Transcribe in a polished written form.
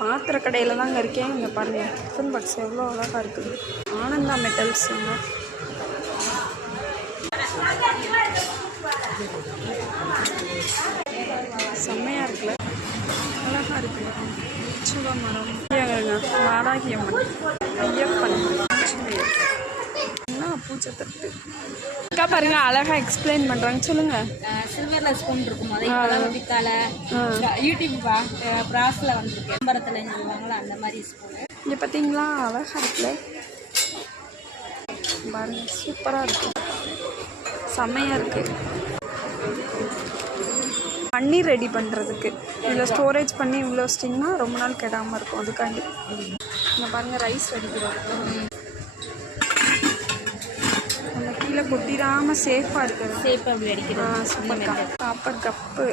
பாத்திர கடையில் தாங்க இருக்கேன். இங்கே பாருங்க டிஃபன் பாக்ஸ் எவ்வளோ அழகாக இருக்குது. ஆனந்தா மெட்டல்ஸுங்க. செம்மையாக இருக்குல்ல, அழகாக இருக்குல்ல. சுவ மரம் வாராகி அம்மன், ஐயப்பன், என்ன பூஜை தட்டு அக்கா பாருங்க அழகா எக்ஸ்பிளைன் பண்றாங்க. சொல்லுங்க. சில்வர்ல ஸ்பூன் இருக்கும், அதே வித்தால யூடியூப் பிராஸ்ல வந்துருக்கு, விளம்பரத்துல சொல்லுவாங்களா அந்த மாதிரி ஸ்பூன். இங்க பாத்தீங்களா அழகா இருக்குல்ல, பாருங்க சூப்பரா இருக்கு, செம்மையா இருக்கு. பன்னீர் ரெடி பண்ணுறதுக்கு இதில் ஸ்டோரேஜ் பண்ணி இவ்வளோ வச்சிட்டிங்கன்னா ரொம்ப நாள் கெடாமல் இருக்கும். அதுக்காண்டி இங்கே பாருங்கள் ரைஸ் அடிக்கிறது, நம்ம கீழே கொட்டிடாமல் சேஃபாக இருக்குது. சேஃபாக அப்படி அடிக்கிறது. சூப்பர். Copper cup